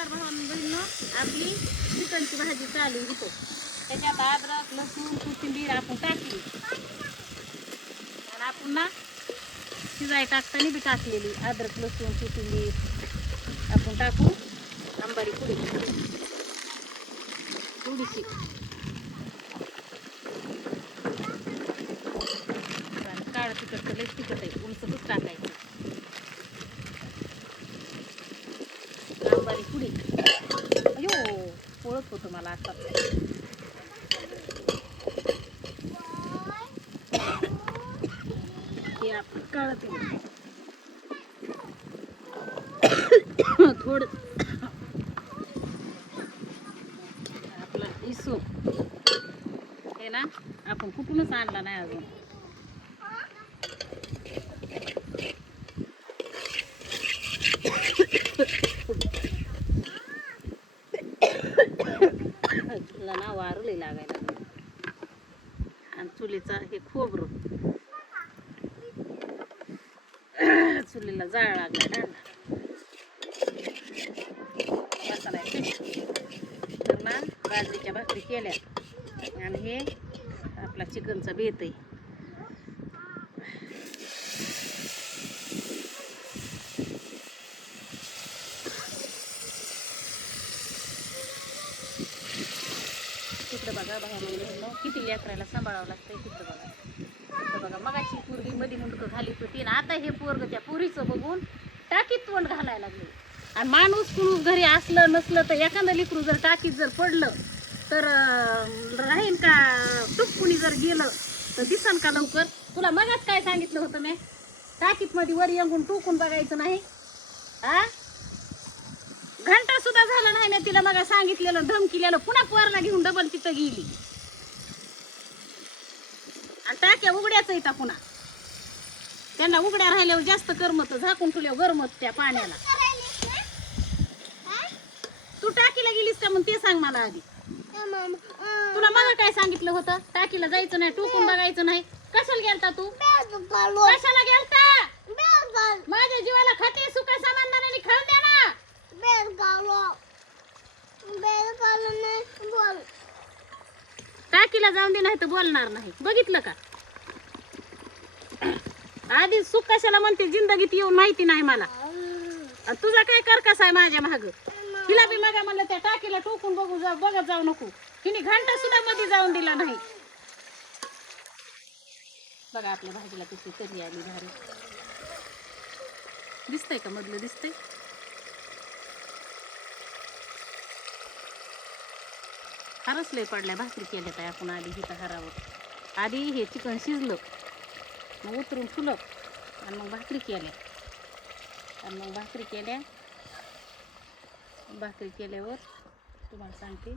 नमस्कार भावांनो बहिणींनो, आपली चिकनची भाजी चालू होतो. त्याच्यात अद्रक लसूण कोथिंबीर आपण टाकली आणि आपण ना शिजाय टाकताना बी टाकलेली अद्रक लसूण कोथिंबीर आपण टाकू. आंबारी पुडी थोडीशी काळं तिखट तर लई तिखट आहे, उलसच टाकायचं. आंबारी पुडी अयो ओळख होतं मला आता. हे आपण काळं तेल थोडं आपला इसो हे ना आपण कुठूनच आणला नाही अजून. तुला ना वारले लागायला आणि चुलीचा हे खोबरं चुलीला जाळ लागला दांडा मसाला तर ना बाजरीच्या भाकरी केल्या आणि हे आपला चिकनचा बेत आहे. तिकडं बघा बाहेर किती लेकरायला सांभाळावं लागतंय. तिकडं बघा तिकडं बघा मगाची पोरगी मध्ये मुंडकं घालीत होती ना, आता हे पोरग त्या पोरीचं बघून टाकीत तोंड घालायला लागले. आणि माणूस कुणूस घरी असलं नसलं तर एखादं लेकरू जर टाकीत जर पडलं तर राहीन का? टुपकुणी जर गेलं तर दिसन का लवकर? तुला मगाच काय सांगितलं होतं मी? टाकीत मध्ये वर येऊन टोकून बघायचं नाही. हा घंटा सुद्धा झाला नाही मी तिला मग सांगितलेलं धमकीलेलं, पुन्हा पोरला घेऊन डबल तिथं गेली आणि टाक्या उघड्याच येतात. पुन्हा त्यांना उघड्या राहिल्यावर जास्त करमत, झाकून ठेवल्यावर गरमत त्या पाण्याला. तू टाकीला गेलीस का मग ते सांग मला आधी. तुला मला काय सांगितलं होतं? टाकीला जायचं नाही, टोकून बघायचं नाही. कशाला गेलता तू? कशाला गेलता? माझ्या जीवाला खाते सुका समाधानाने खाऊन द्या ना. टाकीला जाऊन दे नाही तर बोलणार नाही. बघितलं का? आधी सुख कशाला म्हणते जिंदगीत येऊन माहिती नाही मला. तुझा काय करकस आहे माझ्या माग? तिला बी मागा म्हणलं त्या टाकीला टोकून बघत जाऊ नको. तिने घंटा सुद्धा मध्ये जाऊन दिला नाही. बघा आपल्या भाजीला कशी तरी आली भारी. दिसतंय का? मधलं दिसतंय. हरच लय पडलाय. भाकरी केल्या तर आपण आधी हिथं हरावर आधी हे चिकन शिजलं मग उतरून ठुलं आणि मग भाकरी केल्या आणि मग भाकरी केल्यावर तुम्हाला सांगते